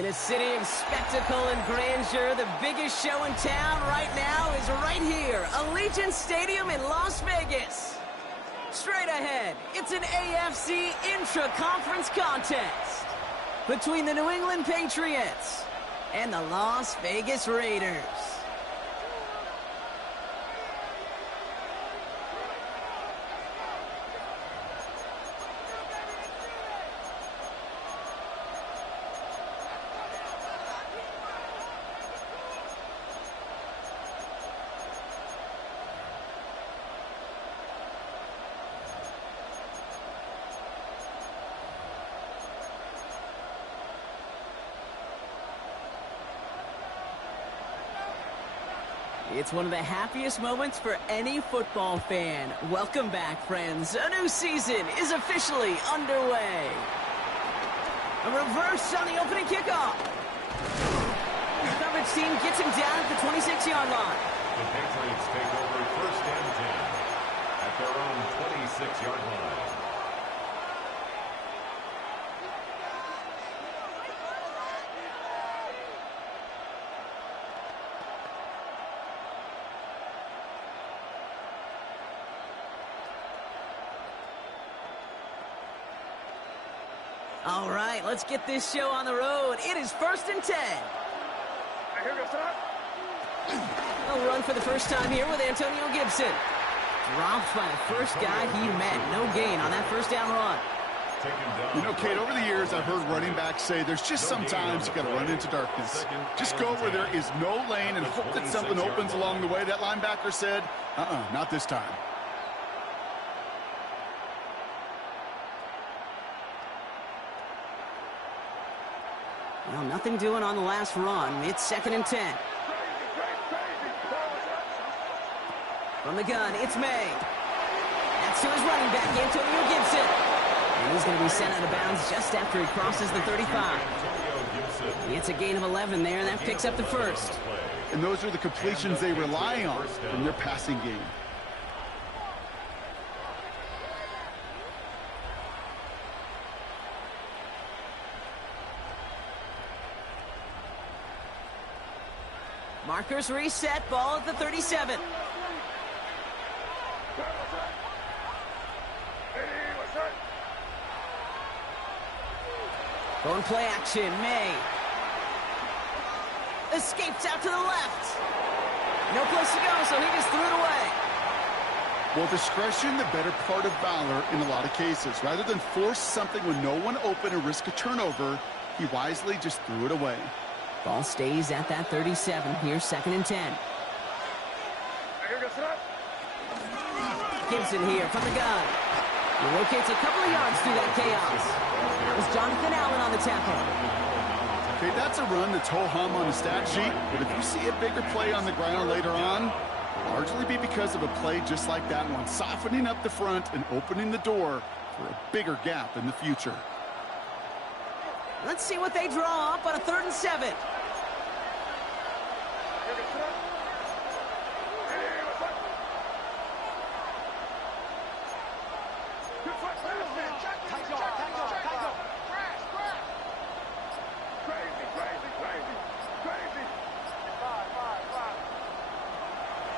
In a city of spectacle and grandeur, the biggest show in town right now is right here, Allegiant Stadium in Las Vegas. Straight ahead, it's an AFC intra-conference contest between the New England Patriots and the Las Vegas Raiders. It's one of the happiest moments for any football fan. Welcome back, friends. A new season is officially underway. A reverse on the opening kickoff. The coverage team gets him down at the 26-yard line. The Patriots take over first and 10 at their own 26-yard line. All right, let's get this show on the road. It is first and 10. They'll run for the first time here with Antonio Gibson. Dropped by the first guy he met. No gain on that first down run. You know, Kate, over the years, I've heard running backs say there's just sometimes you got to run into darkness. Just go where there is no lane and hope that something opens along the way. That linebacker said, not this time. Well, nothing doing on the last run. It's second and 10. From the gun, it's May. That's to his running back, Antonio Gibson. And he's going to be sent out of bounds just after he crosses the 35. It's a gain of 11 there, and that picks up the first. And those are the completions they rely on in their passing game. Markers reset, ball at the 37. Going play action, May. Escapes out to the left. No place to go, so he just threw it away. Well, discretion, the better part of valor in a lot of cases. Rather than force something when no one open and risk a turnover, he wisely just threw it away. Ball stays at that 37. Here's second and 10. Gibson here from the gun. He rotates a couple of yards through that chaos. That was Jonathan Allen on the tackle. Okay, that's a run that's ho-hum on the stat sheet, but if you see a bigger play on the ground later on, it'll largely be because of a play just like that one, softening up the front and opening the door for a bigger gap in the future. Let's see what they draw up on a 3rd and 7.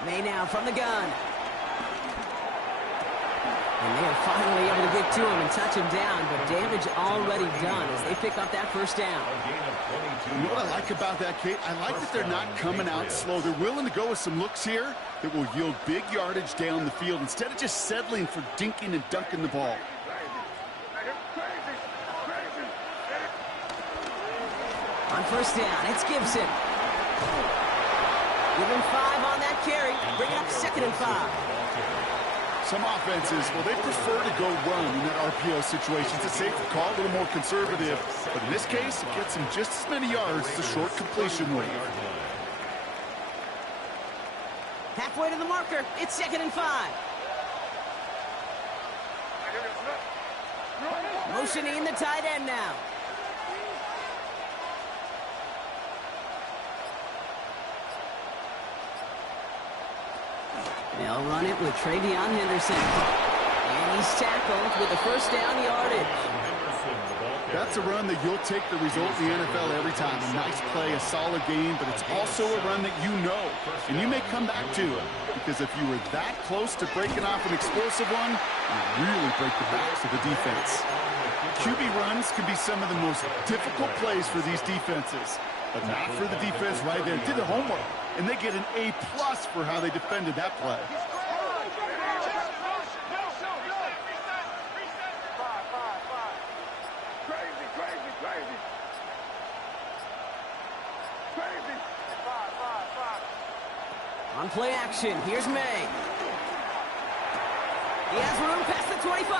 May now from the gun. And they are finally able to get to him and touch him down, but damage already done as they pick up that first down. You know what I like about that, Kate? I like that they're not coming out slow. They're willing to go with some looks here that will yield big yardage down the field instead of just settling for dinking and dunking the ball. On first down, it's Gibson. Give him 5 on that carry. Bring it up 2nd and 5. Some offenses, well, they prefer to go run in that RPO situation. It's a safer call, a little more conservative. But in this case, it gets him just as many yards as a short completion wave. Halfway to the marker. It's 2nd and 5. Motioning the tight end now. They'll run it with Travion Henderson. And he's tackled with the first down yardage. That's a run that you'll take the result in the NFL every time. A nice play, a solid game, but it's also a run that you know, and you may come back to it. Because if you were that close to breaking off an explosive one, you really break the backs of the defense. QB runs can be some of the most difficult plays for these defenses, but not for the defense right there. Did their homework, and they get an A+ for how they defended that play. On play action, here's May. He has room past the 25.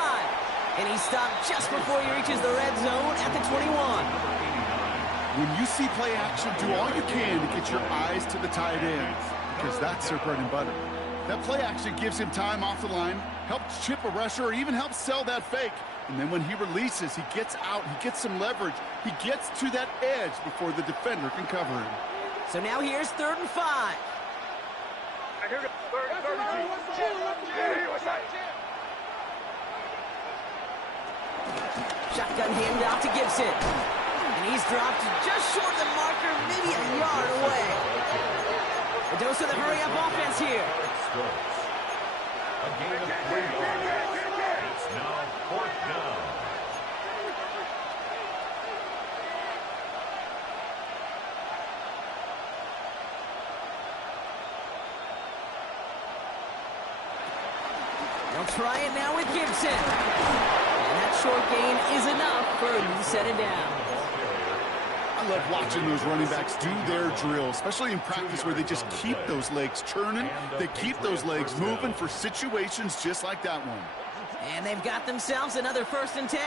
And he's stopped just before he reaches the red zone at the 21. When you see play action, do all you can to get your eyes to the tight end, because that's their bread and butter. That play action gives him time off the line, helps chip a rusher, or even helps sell that fake. And then when he releases, he gets out, he gets some leverage. He gets to that edge before the defender can cover him. So now here's 3rd and 5. Shotgun handoff to Gibson. And he's dropped just short of the marker, maybe a yard away. A dose of the hurry-up offense here. A gain of 3 yards. It's now 4th down. They'll try it now with Gibson. And that short gain is enough for him to set it down. I love watching those running backs do their drill, especially in practice where they just keep those legs churning. They keep those legs moving for situations just like that one. And they've got themselves another 1st and 10.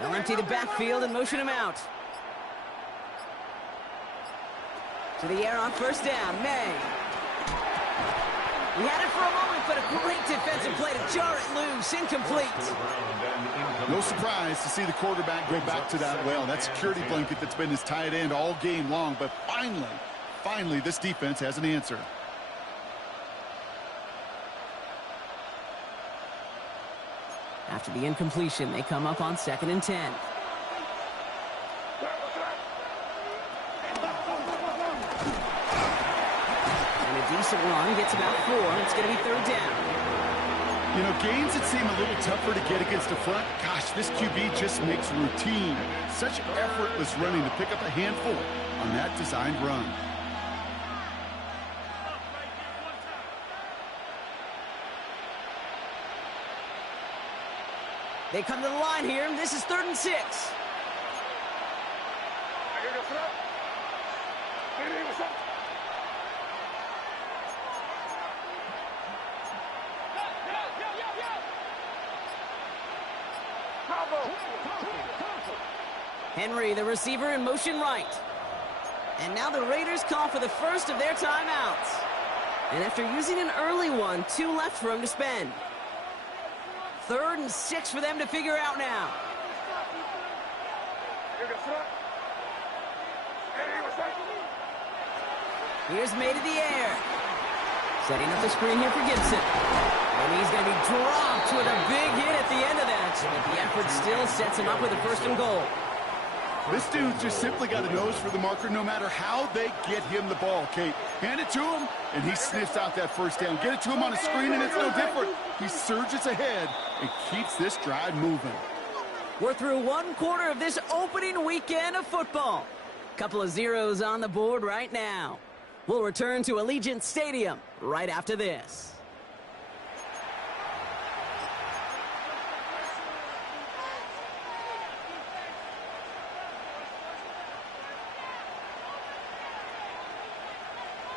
They'll empty the backfield and motion him out. To the air on 1st down, May. He had it for a moment, but a great defensive play to jar it loose, incomplete. No surprise to see the quarterback go back to that well. That security blanket that's been his tight end all game long, but finally, this defense has an answer. After the incompletion, they come up on 2nd and 10. Decent run, gets about 4. It's going to be 3rd down. You know, gains that seem a little tougher to get against the front, gosh, this QB just makes routine. Such effortless running to pick up a handful on that designed run. They come to the line here, and this is 3rd and 6. Henry, the receiver, in motion right. And now the Raiders call for the first of their timeouts. And after using an early one, 2 left for him to spend. 3rd and 6 for them to figure out now. Here's May to the air. Setting up the screen here for Gibson. And he's going to be dropped with a big hit at the end of that. But the effort still sets him up with a 1st and goal. This dude just simply got a nose for the marker no matter how they get him the ball, Kate. Hand it to him, and he sniffs out that 1st down. Get it to him on a screen, and it's no different. He surges ahead and keeps this drive moving. We're through 1 quarter of this opening weekend of football. Couple of zeros on the board right now. We'll return to Allegiant Stadium right after this.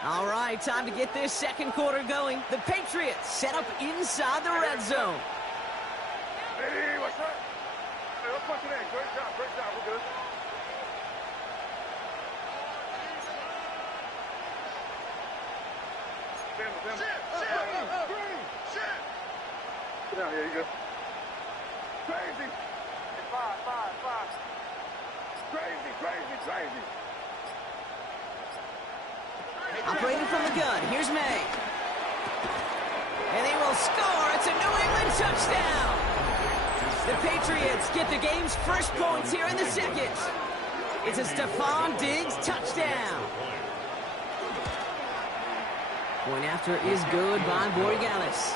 All right, time to get this 2nd quarter going. The Patriots set up inside the red zone. Hey, what's up? Hey, let's punch it in. Great job, we're good. Sit down here, you go. Crazy. 5. Crazy. Operating from the gun, here's May. And they will score. It's a New England touchdown. The Patriots get the game's first points here in the second. It's a Stephon Diggs touchdown. Point after is good by Borregales.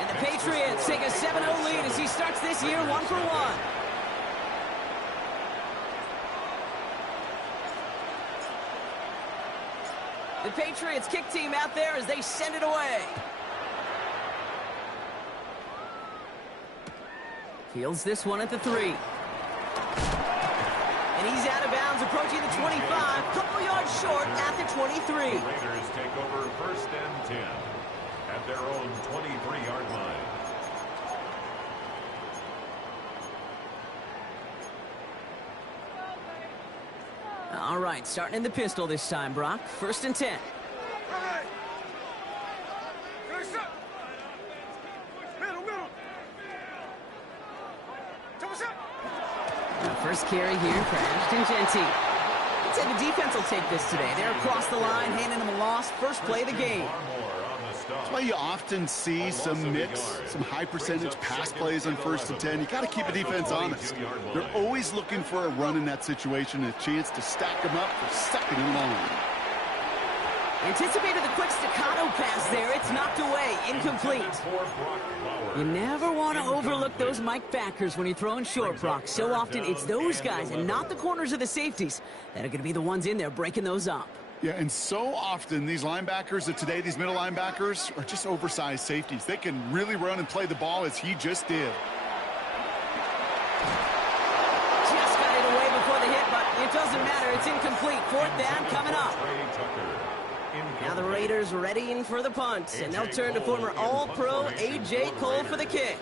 And the Patriots take a 7-0 lead as he starts this year 1-for-1. The Patriots kick team out there as they send it away. Fields this one at the 3. And he's out of bounds, approaching the 25. Couple yards short at the 23. The Raiders take over 1st and 10 at their own 23-yard line. All right, starting in the pistol this time, Brock. 1st and 10. First carry here for Ashton Genty. I'd say the defense will take this today. They're across the line, handing them a loss. First play of the game. That's why you often see some mix, some high percentage pass plays on 1st and 10. You got to keep the defense honest. They're always looking for a run in that situation, a chance to stack them up for 2nd and long. Anticipated the quick staccato pass there. It's knocked away. Incomplete. You never want to overlook those Mike backers when you're throwing short, Brock. So often it's those guys and not the corners or the safeties that are going to be the ones in there breaking those up. Yeah, and so often these linebackers of today, these middle linebackers, are just oversized safeties. They can really run and play the ball as he just did. Just got it away before the hit, but it doesn't matter. It's incomplete. 4th down coming up. Now the Raiders readying for the punt, and they'll turn to former All-Pro A.J. Cole for the kick.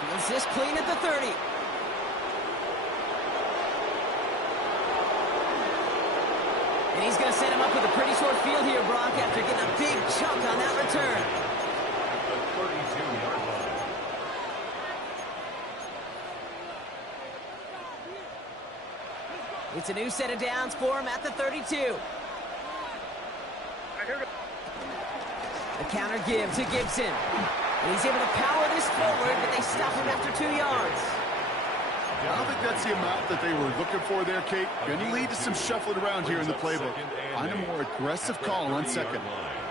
Fields this clean at the 30. And he's going to set him up with a pretty short field here, Brock, after getting a big chunk on that return. The 32-yard line. It's a new set of downs for him at the 32. The counter give to Gibson. And he's able to power this forward, but they stop him after 2 yards. I don't think that's the amount that they were looking for there, Kate. Going to lead to some shuffling around here in the playbook. Find a more aggressive call on 2nd.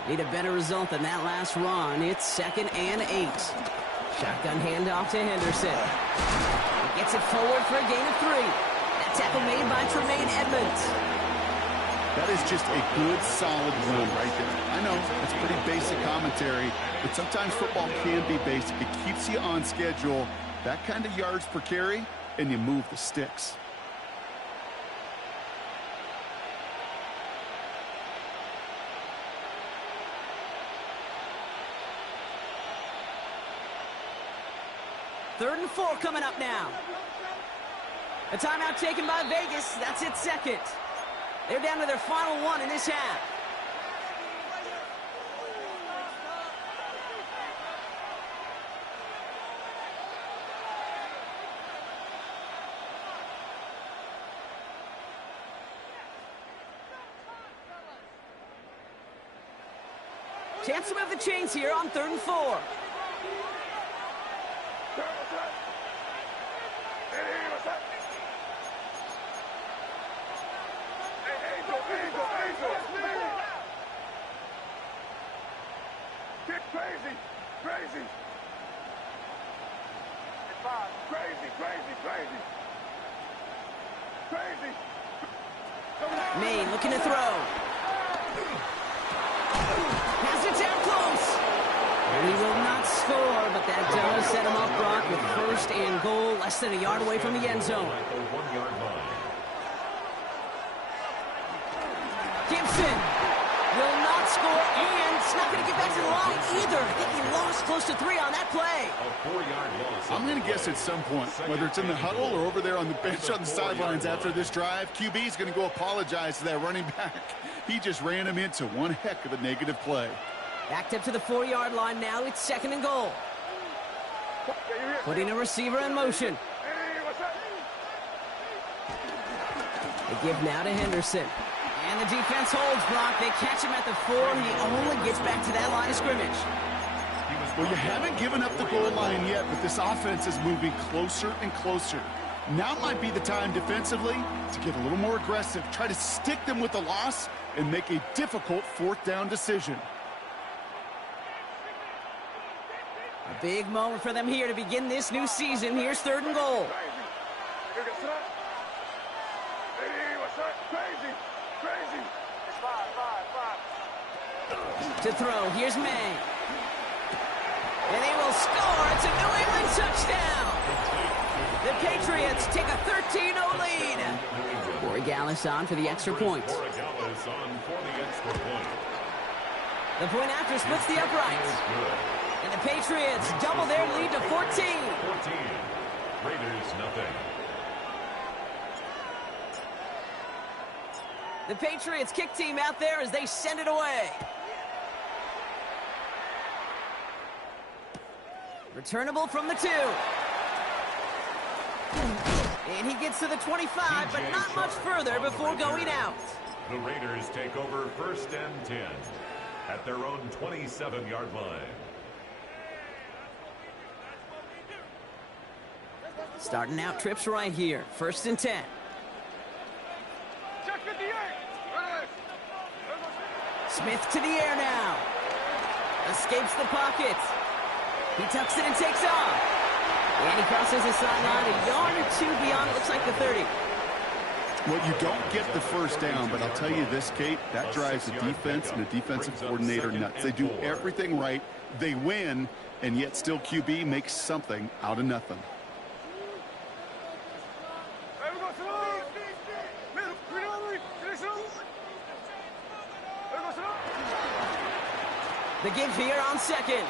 Need a better result than that last run. It's 2nd and 8. Shotgun handoff to Henderson. He gets it forward for a gain of 3. That tackle made by Tremaine Edmonds. That is just a good, solid run right there. I know, it's pretty basic commentary, but sometimes football can be basic. It keeps you on schedule. That kind of yards per carry, and you move the sticks. Third and 4 coming up now. A timeout taken by Vegas. That's its 2nd. They're down to their final 1 in this half. Chance to move the chains here on 3rd and 4. Maine looking to throw. Has it down close. He will not score, but that does set him up, Brock, with 1st and goal, less than a yard away from the end zone. Gibson will not score, and it's not going to get back to the line either. I think he lost close to 3 on that play. A 4-yard loss. I'm going to guess at some point, whether it's in the huddle or over there on the bench on the sidelines after this drive, QB is going to go apologize to that running back. He just ran him into one heck of a negative play. Backed up to the 4-yard line now. It's 2nd and goal. Putting a receiver in motion. They give now to Henderson. And the defense holds, Brock. They catch him at the 4. He only gets back to that line of scrimmage. Well, you haven't given up the goal line yet, but this offense is moving closer and closer. Now might be the time defensively to get a little more aggressive, try to stick them with the loss, and make a difficult fourth down decision. A big moment for them here to begin this new season. Here's 3rd and goal. To throw, here's May. And they will score. It's a New England touchdown. The Patriots take a 13-0 lead. Corey Gallis on for the extra point. The point after splits the uprights. And the Patriots double their lead to 14. 14. Raiders, nothing. The Patriots kick team out there as they send it away. Returnable from the 2. And he gets to the 25, but not much further before going out. The Raiders take over 1st and 10 at their own 27-yard line. Starting out trips right here. 1st and 10. Smith to the air now. Escapes the pocket. He tucks it and takes off. And he crosses the sideline a yard or 2 beyond, it looks like the 30. Well, you don't get the first down, but I'll tell you this, Kate, that drives the defense and the defensive coordinator nuts. They do everything right. They win, and yet still QB makes something out of nothing. The give here on 2nd.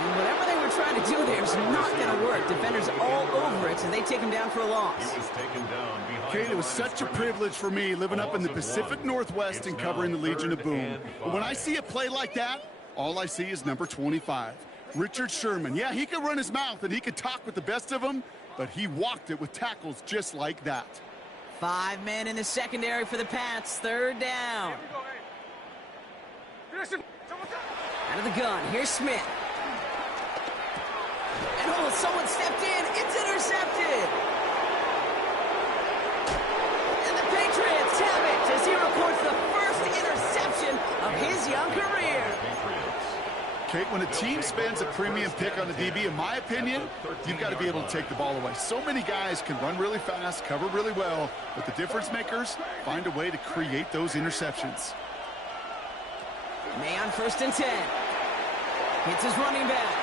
And whatever they were trying to do there is not going to work. Defenders all over it, so they take him down for a loss. He was taken down behind. Kate, it was such a privilege for me living up in the Pacific Northwest and covering the Legion of Boom. But when I see a play like that, all I see is number 25, Richard Sherman. Yeah, he could run his mouth and he could talk with the best of them, but he walked it with tackles just like that. 5 men in the secondary for the Pats. 3rd down. Out of the gun, here's Smith. And oh, someone stepped in. It's intercepted. And the Patriots have it as he records the first interception of his young career. Kate, when a team spends a premium pick on the DB, in my opinion, you've got to be able to take the ball away. So many guys can run really fast, cover really well, but the difference makers find a way to create those interceptions. May on 1st and 10. Hits his running back.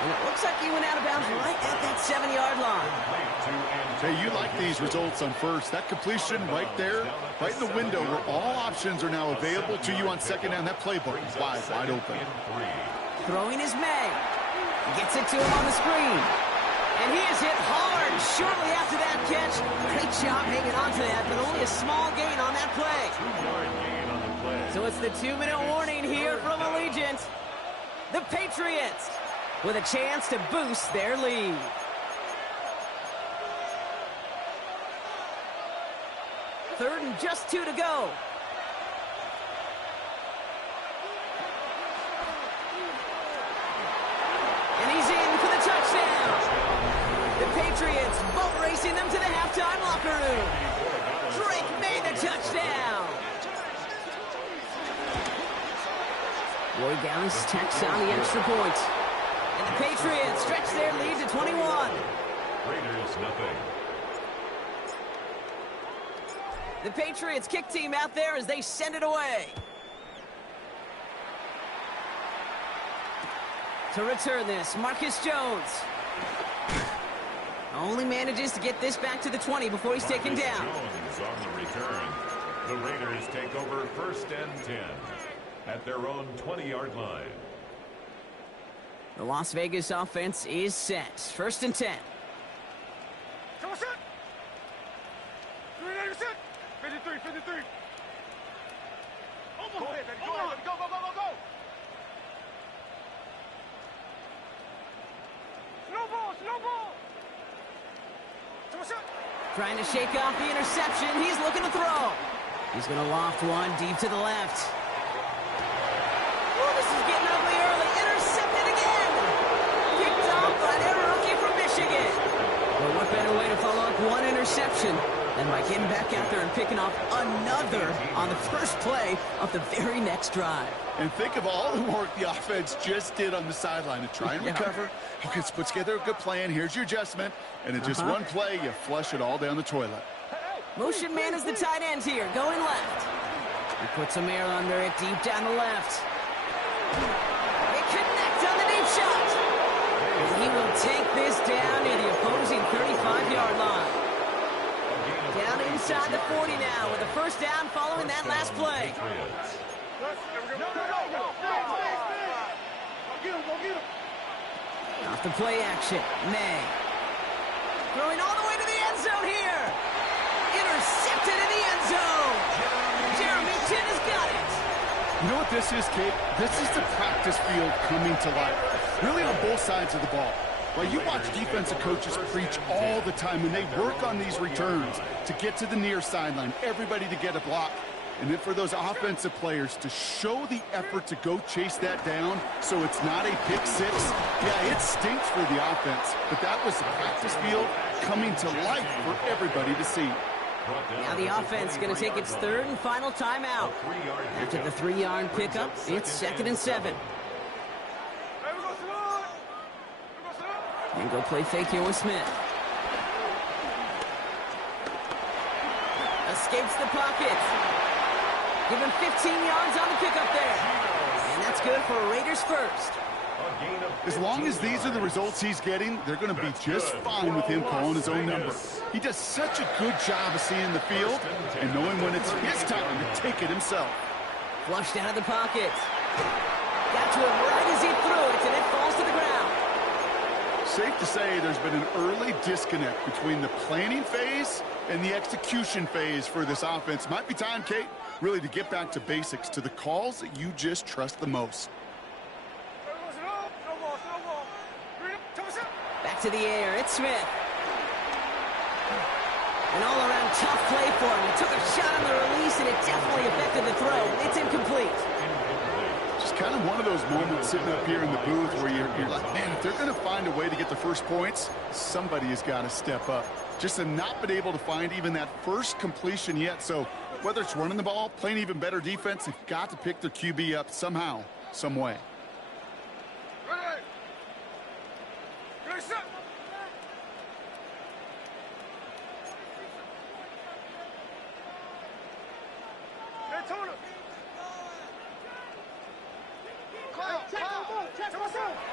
And it looks like he went out of bounds right at that 7-yard line. Hey, you like these results on 1st. That completion right there, right in the window where all options are now available to you on 2nd down. That playbook is wide open. Throwing is May. Gets it to him on the screen. And he is hit hard shortly after that catch. Great job hanging on to that, but only a small gain on that play. 2-yard gain on the play. So it's the 2-minute warning here from Allegiant. The Patriots with a chance to boost their lead. Third and just 2 to go. And he's in for the touchdown. The Patriots boat racing them to the halftime locker room. Drake made the touchdown. Roy Gallis tacks on the extra point. And the Patriots stretch their lead to 21. Raiders, nothing. The Patriots kick team out there as they send it away. To return this, Marcus Jones. Only manages to get this back to the 20 before he's taken down. Jones on the return. The Raiders take over 1st and 10 at their own 20-yard line. The Las Vegas offense is set. 1st and 10. Go ahead, baby. Go ahead, baby. Go, go, go, go, go. Slow ball, slow ball. Trying to shake off the interception. He's looking to throw. He's going to loft one deep to the left. Oh, this is getting ugly early. Intercepted again. Picked off by their rookie from Michigan. Well, what better way to follow up one interception than by getting back out there and picking off another on the first play of the very next drive. And think of all the work the offense just did on the sideline to try and recover. Okay, let's put together a good plan. Here's your adjustment. And in just one play, you flush it all down the toilet. Motion man is the tight end here, going left. He puts some air under it, deep down the left. They connect on the deep shot. And he will take this down near the opposing 35-yard line. Down inside the 40 now with a first down following that last play. Off the play action, May. Throwing all the way to the end zone here. Intercepted in the end zone. Jeremy Chin has got it. You know what this is, Kate? This is the practice field coming to life. Really on both sides of the ball. Well, you watch defensive coaches preach all the time when they work on these returns to get to the near sideline, everybody to get a block. And then for those offensive players to show the effort to go chase that down so it's not a pick six, yeah, it stinks for the offense. But that was the practice field coming to life for everybody to see. Now the offense going to take its third and final timeout. After the 3-yard pickup, it's 2nd and 7. And go play fake here with Smith. Escapes the pocket. Give him 15 yards on the pickup there. And that's good for Raiders first. As long as these are the results he's getting, they're going to be just fine with him calling his own number. He does such a good job of seeing the field and knowing when it's his time to take it himself. Flushed out of the pocket. Got to him right as he threw it, and it falls to the ground. Safe to say there's been an early disconnect between the planning phase and the execution phase for this offense. Might be time, Kate, really to get back to basics, to the calls that you just trust the most. Back to the air, it's Smith. An all-around tough play for him. He took a shot on the release, and it definitely affected the throw. It's incomplete. Just kind of one of those moments sitting up here in the booth where you're like, man, if they're going to find a way to get the first points, somebody has got to step up. Just to not been able to find even that first completion yet. So whether it's running the ball, playing even better defense, they've got to pick their QB up somehow, some way.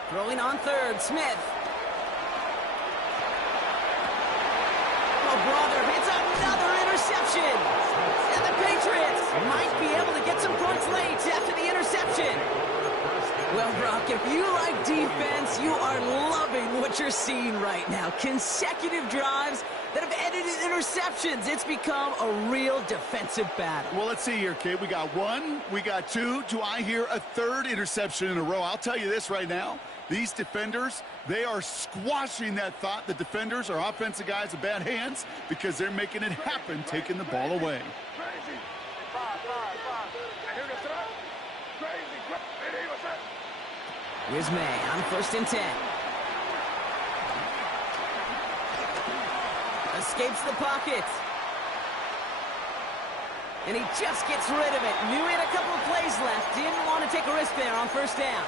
Throwing on third, Smith. Oh, brother, it's another interception. And the Patriots might be able to get some points late after the interception. Well, Brock, if you like defense, you are loving what you're seeing right now. Consecutive drives that have ended in interceptions. It's become a real defensive battle. Well, let's see here, Kate. We got one, we got two. Do I hear a third interception in a row? I'll tell you this right now. These defenders, they are squashing that thought. The defenders are offensive guys with bad hands because they're making it happen, taking the ball away. Here's May on 1st and 10. Escapes the pocket. And he just gets rid of it. Knew he had a couple of plays left. Didn't want to take a risk there on 1st down.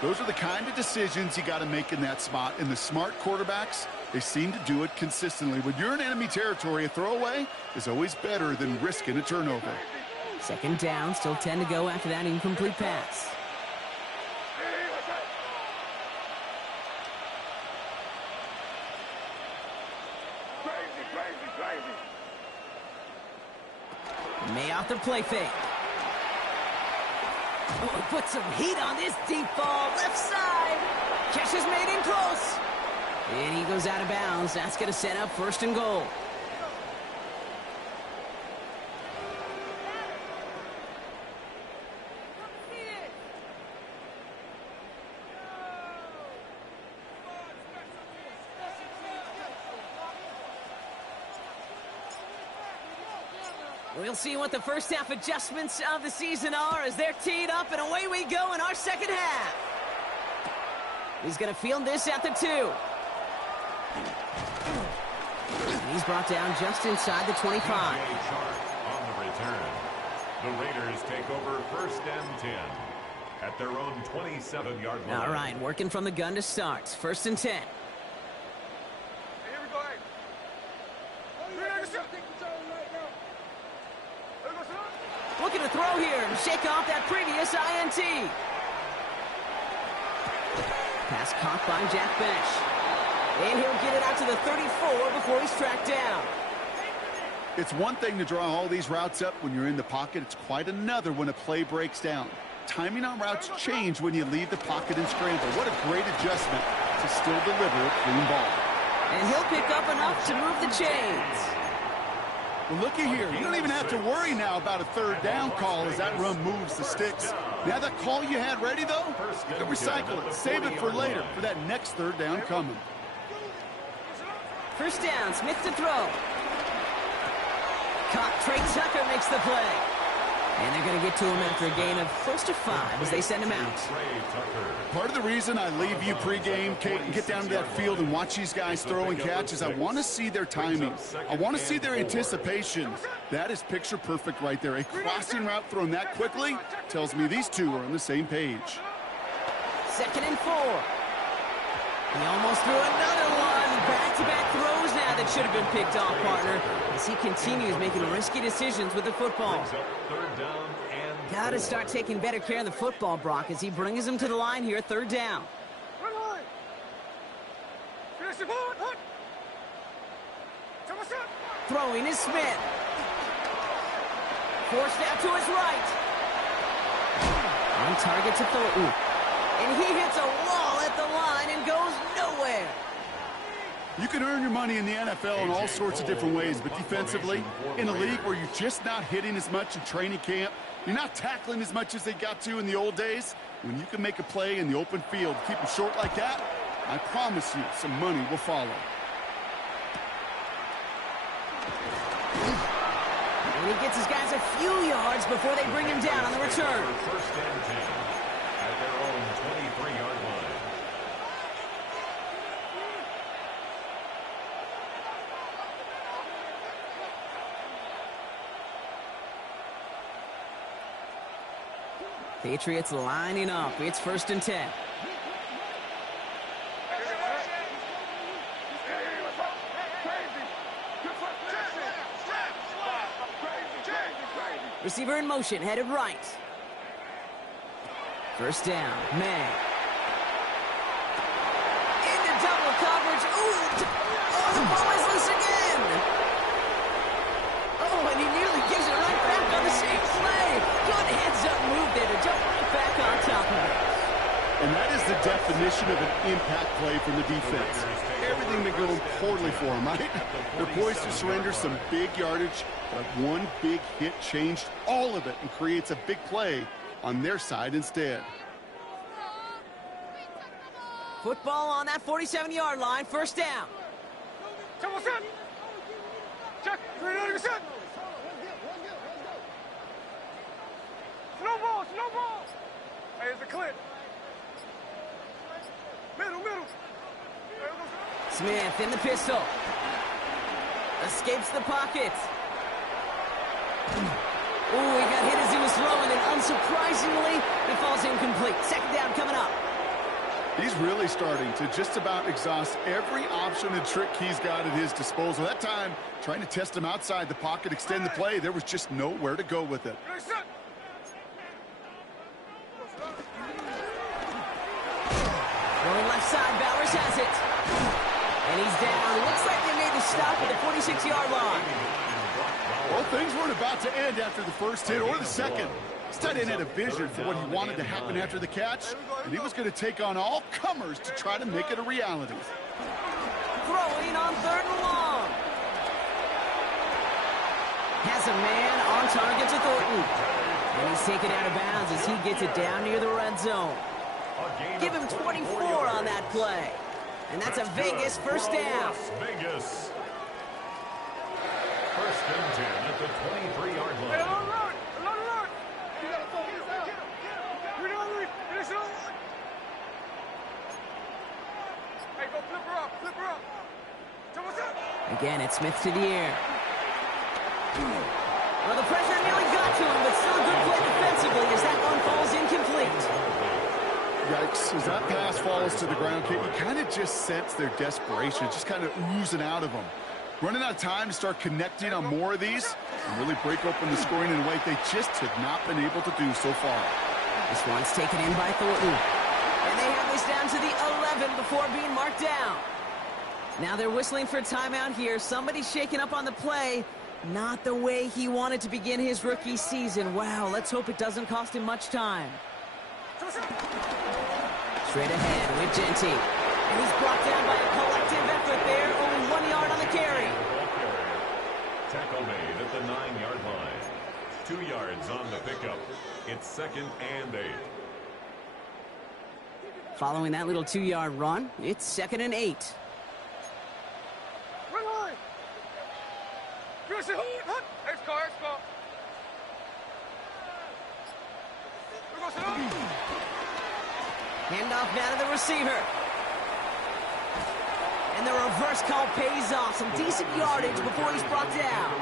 Those are the kind of decisions you got to make in that spot. And the smart quarterbacks, they seem to do it consistently. When you're in enemy territory, a throwaway is always better than risking a turnover. 2nd down, still 10 to go after that incomplete pass. May off the play fake. Oh, put some heat on this deep ball. Left side. Catch is made in close. And he goes out of bounds. That's going to set up 1st and goal. We'll see what the first half adjustments of the season are as they're teed up, and away we go in our second half. He's going to field this at the 2. And he's brought down just inside the 25. On the return. The Raiders take over first and 10 at their own 27-yard line. All right, working from the gun to start. First and 10. Hey, here we go. Looking to throw here and shake off that previous INT. Pass caught by Jack Bench. And he'll get it out to the 34 before he's tracked down. It's one thing to draw all these routes up when you're in the pocket. It's quite another when a play breaks down. Timing on routes change when you leave the pocket and scramble. What a great adjustment to still deliver a clean ball. And he'll pick up enough to move the chains. Well, looky here. You don't even have to worry now about a third down call as that run moves the sticks. Now that call you had ready, though, you can recycle it. Save it for later for that next third down coming. First down, Smith to throw. Caught. Trey Tucker makes the play. And they're going to get to him after a gain of close to 5 as they send him out. Part of the reason I leave you pregame, Kate, and get down to that field and watch these guys throw and catch is I want to see their timing. I want to see their anticipation. That is picture perfect right there. A crossing route thrown that quickly tells me these two are on the same page. Second and 4. He almost threw another one. Back-to-back throws now that should have been picked off, partner, as he continues making risky decisions with the football. Got to start taking better care of the football, Brock, as he brings him to the line here, third down. Throwing is Smith. Forced out to his right. On target to Thornton. And he hits a wall at the line and goes nowhere. You can earn your money in the NFL in all sorts of different ways, but defensively, in a league where you're just not hitting as much in training camp, you're not tackling as much as they got to in the old days, when you can make a play in the open field, keep them short like that, I promise you some money will follow. And he gets his guys a few yards before they bring him down on the return. First and 10 at their own 23-yard line. Patriots lining up. It's first and 10. Receiver in motion, headed right. First down, May. Into double coverage. Ooh, the ball is loose again. Oh, and he nearly gives it right back on the same play. Good heads-up move there to jump right back on top of it. And that is the definition of an impact play from the defense. Everything been going poorly for them, right? They're poised to surrender some big yardage, but one big hit changed all of it and creates a big play on their side instead. Football on that 47-yard line, first down. Check. No ball. Hey, it's a clip. Middle. Smith in the pistol. Escapes the pocket. Ooh, he got hit as he was throwing, and unsurprisingly, it falls incomplete. Second down coming up. He's really starting to just about exhaust every option and trick he's got at his disposal. That time, trying to test him outside the pocket, extend the play, there was just nowhere to go with it. Going left side, Bowers has it. And he's down. Looks like they made the stop at the 46-yard line. Well, things weren't about to end after the first hit or the second. This tight end had a vision for what he wanted to happen after the catch, and he was going to take on all comers to try to make it a reality. Throwing on third and long. Has a man on target to Thornton. And he's taken out of bounds as he gets it down near the red zone. Give him 24 on that play. And that's a Vegas first down. Vegas. First and 10 at the 23-yard Hey, line. alert! Alert! You gotta focus this out. Finish it on. Hey, go flip her up. Flip her up. So what's up? Again, it's Smith to the air. Well, the pressure nearly got to him, but still a good play defensively as that one falls incomplete. Yikes, as that pass falls to the ground, Kate, you kind of just sense their desperation, just kind of oozing out of them. Running out of time to start connecting on more of these and really break open the scoring in a way they just have not been able to do so far. This one's taken in by Thornton. And they have this down to the 11 before being marked down. Now they're whistling for a timeout here. Somebody's shaking up on the play. Not the way he wanted to begin his rookie season. Wow, let's hope it doesn't cost him much time. Straight ahead with Genty. And he's brought down by a collective effort there. Only 1 yard on the carry. Tackle made at the 9-yard line. 2 yards on the pickup. It's 2nd and 8. Following that little 2-yard run, it's 2nd and 8. Run line. Finish it. X-car. We're going to Handoff now to the receiver. And the reverse call pays off. Some decent yardage before he's brought down.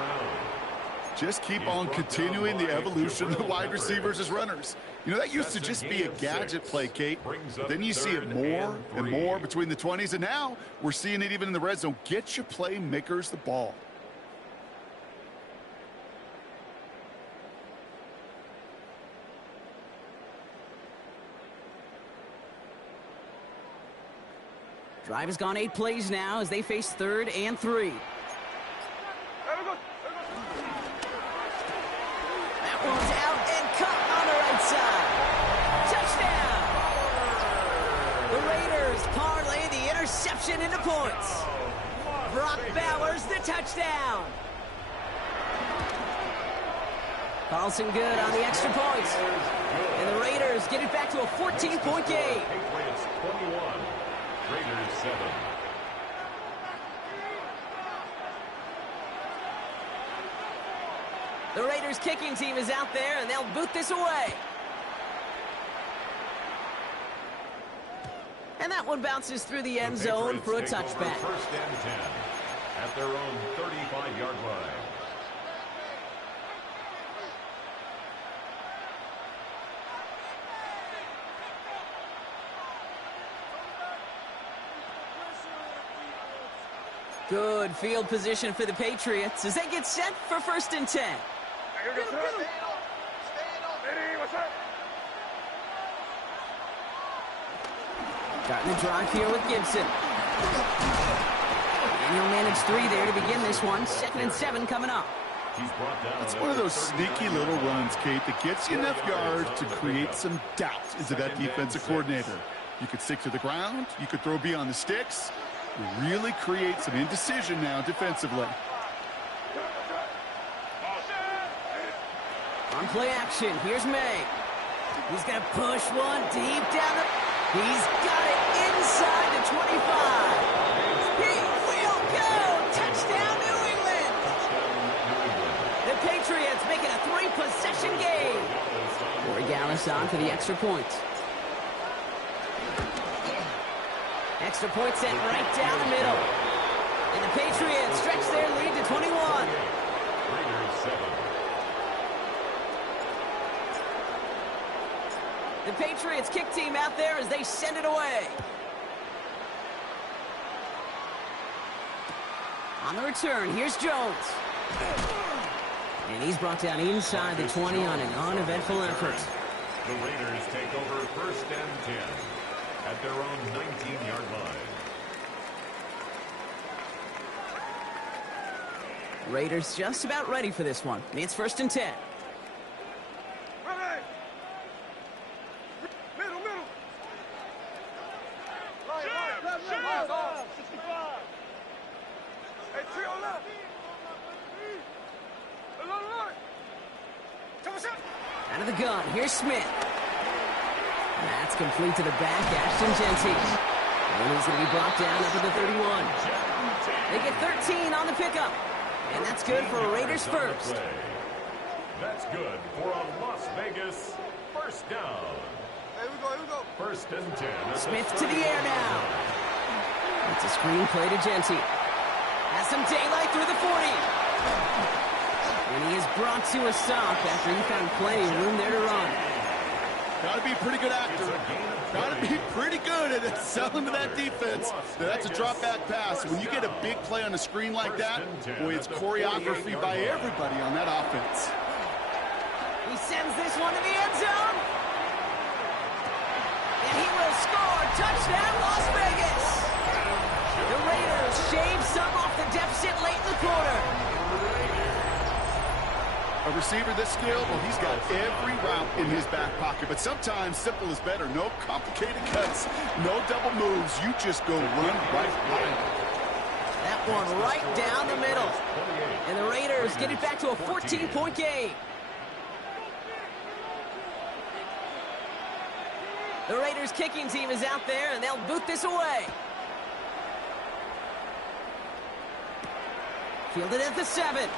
Just keep on continuing the evolution of the wide receivers as runners. You know, that used to just be a gadget play, Kate. Then you see it more and more between the 20s, and now we're seeing it even in the red zone. Get your playmakers the ball. Drive has gone 8 plays now as they face 3rd and 3. That one's out and cut on the right side. Touchdown! The Raiders parlay the interception into points. Brock Bowers the touchdown. Carlson good on the extra points. And the Raiders get it back to a 14-point game. Patriots 21. Raiders 7. The Raiders kicking team is out there, and they'll boot this away. And that one bounces through the end zone for a touchback. First and 10 at their own 35-yard line. Good field position for the Patriots as they get set for 1st and 10. Starting the drive here with Gibson. And he'll manage 3 there to begin this one. 2nd and 7 coming up. It's one of those sneaky little runs, Kate, that gets you enough yards to create some doubt into that defensive coordinator. You could stick to the ground. You could throw beyond the sticks. You really create some indecision now defensively. On play action, here's May. He's going to push one deep down the... He's got it inside the 25. He will go! Touchdown, New England! The Patriots make it a 3-possession game. Corey Gallis on for the extra point. Extra point sent right down the middle. And the Patriots stretch their lead to 21. Raiders 7. The Patriots kick team out there as they send it away. On the return, here's Jones. And he's brought down inside the 20 on an uneventful effort. The Raiders take over 1st and 10 at their own 19-yard line. Raiders just about ready for this one. It's 1st and 10. Middle. Left. 65. Hey, trio left. Out of the gun, here's Smith. That's complete to the back, Ashton Genty. And he's going to be brought down up at the 31. They get 13 on the pickup. And that's good for a Raiders first. That's good for a Las Vegas first down. Here we go. First and 10. Smith to the air now. It's a screen play to Genty. Has some daylight through the 40. And he is brought to a stop after he found plenty of room there to run. Got to be a pretty good actor. Got to be pretty good at selling to that defense. That's a drop back pass. When you get a big play on a screen like that, boy, it's choreography by everybody on that offense. He sends this one to the end zone. And he will score. Touchdown, Las Vegas. The Raiders shave some off the deficit late in the quarter. A receiver this skilled, well, he's got every route in his back pocket. But sometimes simple is better. No complicated cuts, no double moves. You just go run right by it. That one right down the middle. And the Raiders get it back to a 14-point game. The Raiders kicking team is out there, and they'll boot this away. Fielded at the 7.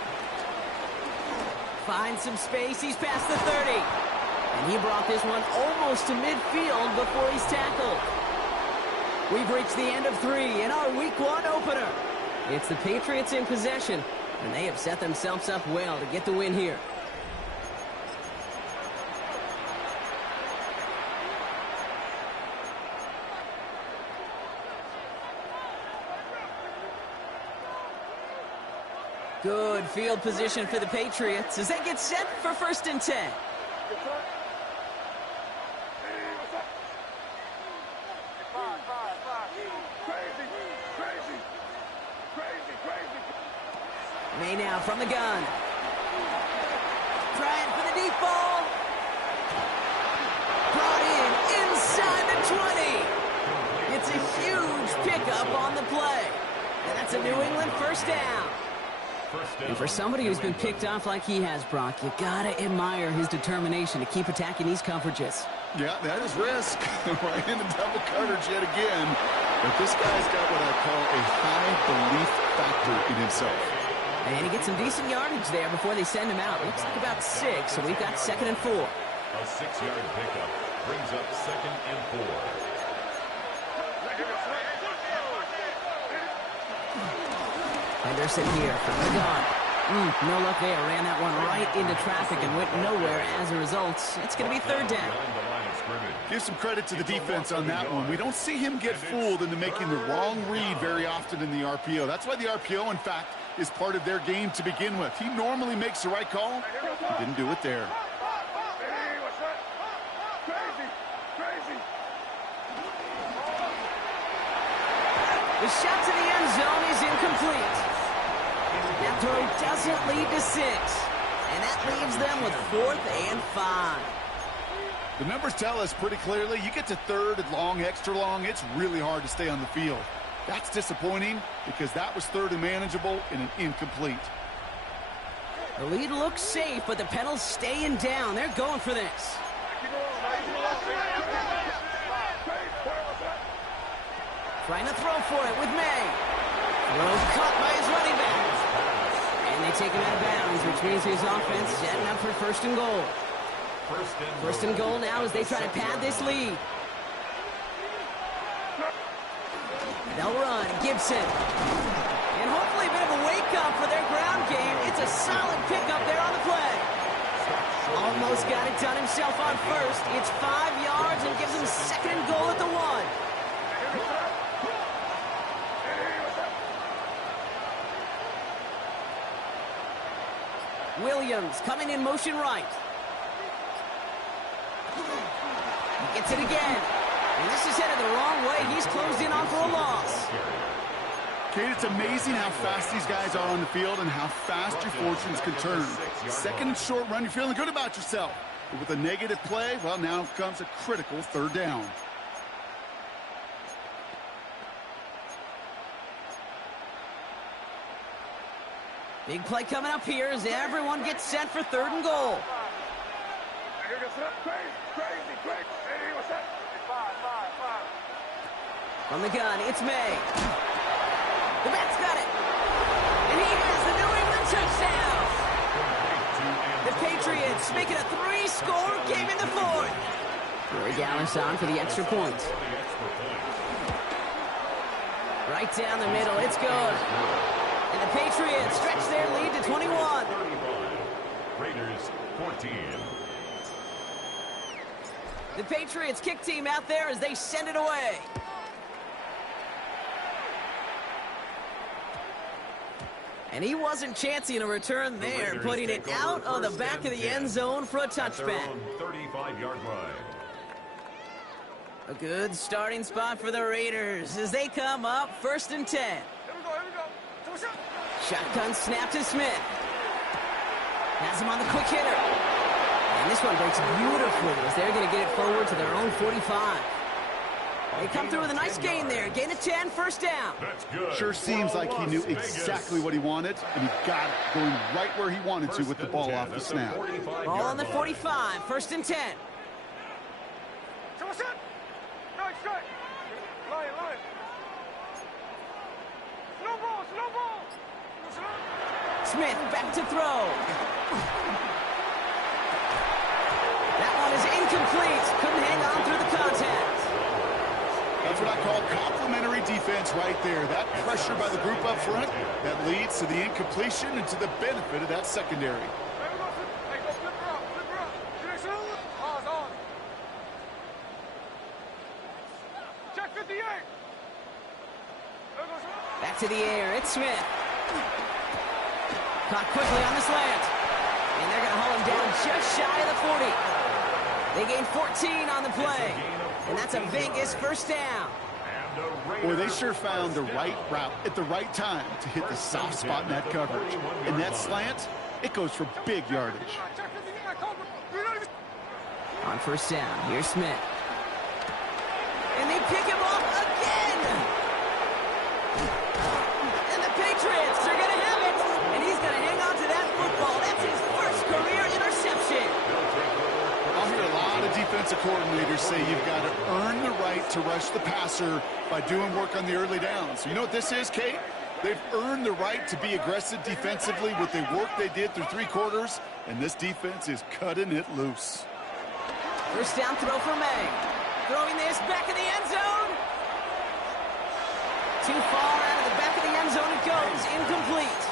Finds some space. He's past the 30. And he brought this one almost to midfield before he's tackled. We've reached the end of 3 in our Week 1 opener. It's the Patriots in possession, and they have set themselves up well to get the win here. Good field position for the Patriots as they get set for first and 10. May now from the gun. Trying for the deep ball. Brought in inside the 20. It's a huge pickup on the play. And that's a New England first down. And for somebody who's been picked off like he has, Brock, you gotta admire his determination to keep attacking these coverages. Yeah, that is risk. Right into double coverage yet again. But this guy's got what I call a high belief factor in himself. And he gets some decent yardage there before they send him out. Looks like about 6, so we've got 2nd and 4. A 6-yard pickup brings up 2nd and 4. Henderson here from the gun. No luck there. Ran that one right into traffic and went nowhere as a result. It's going to be 3rd down. Give some credit to the defense on that one. We don't see him get fooled into making the wrong read very often in the RPO. That's why the RPO, in fact, is part of their game to begin with. He normally makes the right call. He didn't do it there. The shot to the end zone is incomplete. That throw doesn't lead to 6. And that leaves them with 4th and 5. The numbers tell us pretty clearly, you get to 3rd and long, extra long, it's really hard to stay on the field. That's disappointing because that was 3rd and manageable and an incomplete. The lead looks safe, but the Pedals staying down. They're going for this. Trying to throw for it with May. Throw caught by his running back. And they take him out of bounds, which means his offense setting up for 1st and goal. First and goal now as they try to pad this lead. They'll run. Gibson. And hopefully a bit of a wake-up for their ground game. It's a solid pickup there on the play. Almost got it done himself on 1st. It's 5 yards and gives him 2nd and goal at the 1. Williams coming in motion right. He gets it again. And this is headed the wrong way. He's closed in on for a loss. Kate, it's amazing how fast these guys are on the field and how fast your fortunes can turn. 2nd and short run, you're feeling good about yourself. But with a negative play, well, now comes a critical 3rd down. Big play coming up here as everyone gets set for 3rd and goal. From the gun, it's May. The back's got it. And he has the New England Patriots make it a 3-score game in the fourth. Rory Gallis on for the extra point. Right down the middle, it's good. And the Patriots stretch their lead to 21. 35. Raiders 14. The Patriots kick team out there as they send it away. And he wasn't chancing a return there, putting it out of the back of the end zone for a touchback. 35-yard line. A good starting spot for the Raiders as they come up 1st and 10. Here we go. Shotgun snap to Smith. Has him on the quick hitter. And this one breaks beautifully as they're going to get it forward to their own 45. They come through with a nice gain there. Gain of 10, 1st down. That's good. Sure seems like he knew exactly what he wanted, and he got it, going right where he wanted to with the ball off the snap. Ball on the 45, 1st and 10. Line. Slow ball. Smith back to throw. That one is incomplete. Couldn't hang on through the contact. That's what I call complimentary defense right there. That pressure by the group up front, that leads to the incompletion and to the benefit of that secondary. Check 58. Back to the air, it's Smith. Caught quickly on the slant. And they're going to haul him down just shy of the 40. They gain 14 on the play. And that's a Vegas 1st down. Boy, they sure found the right route at the right time to hit the soft spot in that coverage. And that slant, it goes for big yardage. On 1st down, here's Smith. And they pick him off again. And the Patriots are going to have it. And he's going to hang on to that football. That's his 1st career interception. I'll hear a lot of defensive coordinators say you've got to earn the right to rush the passer by doing work on the early downs. You know what this is, Kate? They've earned the right to be aggressive defensively with the work they did through 3 quarters, and this defense is cutting it loose. 1st down throw for May. Throwing this back in the end zone. Too far out of the back of the end zone it goes. Incomplete.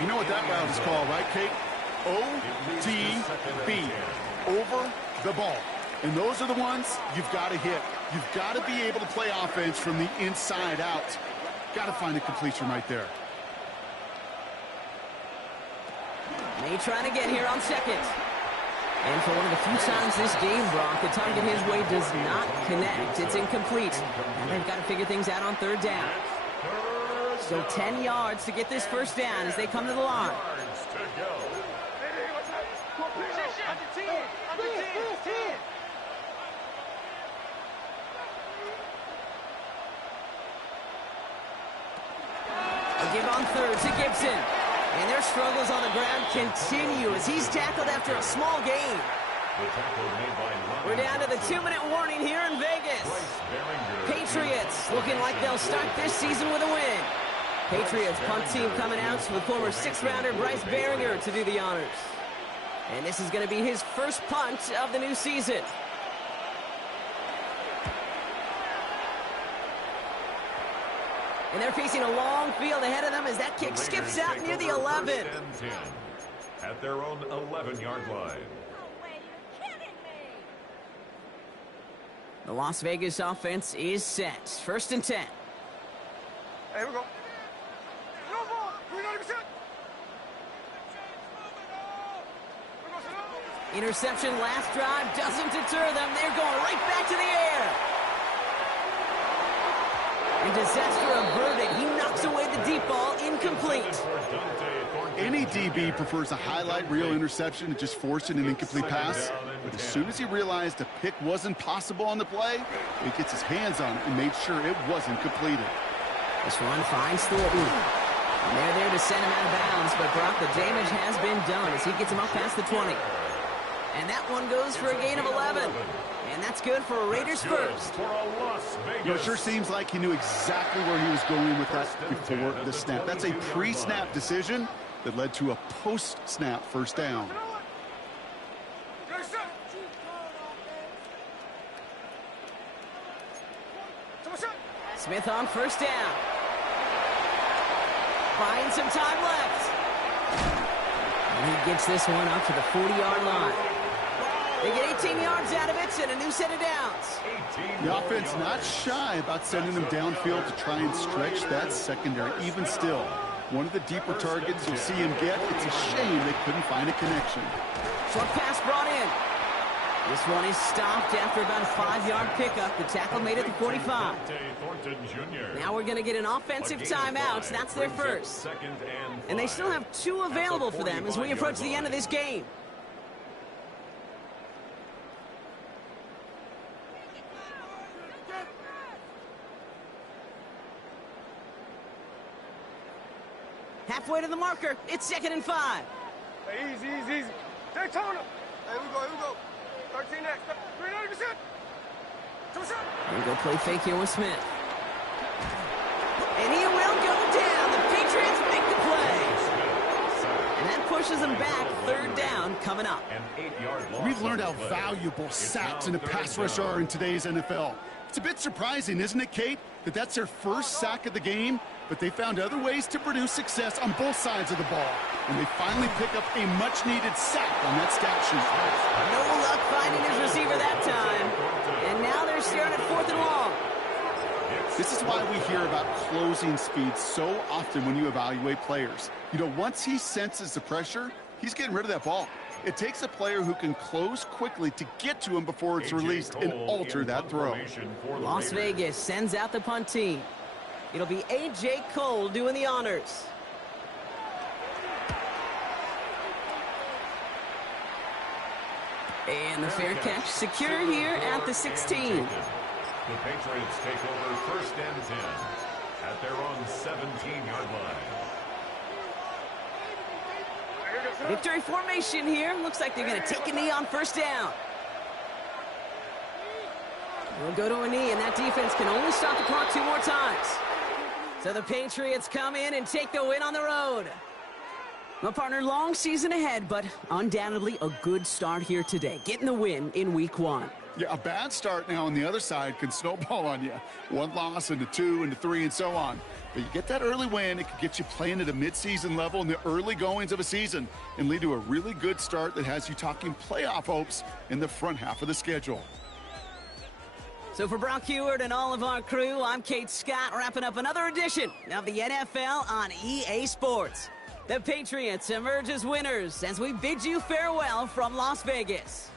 You know what that route is called, right, Kate? OTB. Over the ball. And those are the ones you've got to hit. You've got to be able to play offense from the inside out. Got to find a completion right there. May trying to get here on 2nd. And for one of the few times this game, Brock, the target his way does not connect. It's incomplete. And they've got to figure things out on 3rd down. So 10 yards to get this 1st down as they come to the line. A give on 3rd to Gibson. And their struggles on the ground continue as he's tackled after a small gain. We're down to the 2-minute warning here in Vegas. Patriots looking like they'll start this season with a win. Patriots punt team coming out with former 6th-rounder Bryce Baringer to do the honors. And this is going to be his 1st punt of the new season. And they're facing a long field ahead of them as that kick skips out near the 11. At their own 11-yard line. The Las Vegas offense is set. 1st and 10. Hey, here we go. No ball. 390%. Interception last drive doesn't deter them. They're going right back to the air. And disaster averted. He knocks away the deep ball. Incomplete. Any DB prefers a highlight reel interception to just forcing an incomplete pass. But as soon as he realized a pick wasn't possible on the play, he gets his hands on it and made sure it wasn't completed. This run finds Thornton. And they're there to send him out of bounds, but Brock, the damage has been done as he gets him up past the 20. And that one goes for a gain of 11. And that's good for a Raiders 1st. You know, it sure seems like he knew exactly where he was going with that before the snap. That's a pre-snap decision, that led to a post-snap first down. Smith on first down. Buying some time left. And he gets this one up to the 40-yard line. They get 18 yards out of it and a new set of downs. The offense not shy about sending them downfield to try and stretch that secondary. Even still, one of the deeper targets you'll see him get. It's a shame they couldn't find a connection. Short pass brought in. This one is stopped after about a 5-yard pickup. The tackle made it to 45. Now we're going to get an offensive timeout. That's their first. And they still have 2 available for them as we approach the end of this game. Halfway to the marker. It's 2nd and 5. Hey, easy. Daytona. Hey, we go. 13 next. 390%. Here we go, play fake here with Smith. And he will go down. The Patriots make the play. And that pushes them back. 3rd down coming up. We've learned how valuable sacks in a pass rush are in today's NFL. It's a bit surprising, isn't it, Kate, that that's their first sack of the game, but they found other ways to produce success on both sides of the ball. And they finally pick up a much-needed sack on that stat sheet. No luck finding his receiver that time. And now they're staring at 4th and long. This is why we hear about closing speed so often when you evaluate players. You know, once he senses the pressure, he's getting rid of that ball. It takes a player who can close quickly to get to him before it's released and alter that throw. Las Vegas sends out the punt team. It'll be A.J. Cole doing the honors. And the fair catch secure here at the 16. The Patriots take over 1st and 10 at their own 17-yard line. Victory formation here. Looks like they're going to take a knee on 1st down. We'll go to a knee, and that defense can only stop the clock 2 more times. So the Patriots come in and take the win on the road. Well, partner, long season ahead, but undoubtedly a good start here today. Getting the win in week 1. Yeah, a bad start now on the other side can snowball on you. 1 loss into 2 into 3 and so on. But you get that early win, it could get you playing at a midseason level in the early goings of a season and lead to a really good start that has you talking playoff hopes in the front half of the schedule. So for Brock Heward and all of our crew, I'm Kate Scott, wrapping up another edition of the NFL on EA Sports. The Patriots emerge as winners as we bid you farewell from Las Vegas.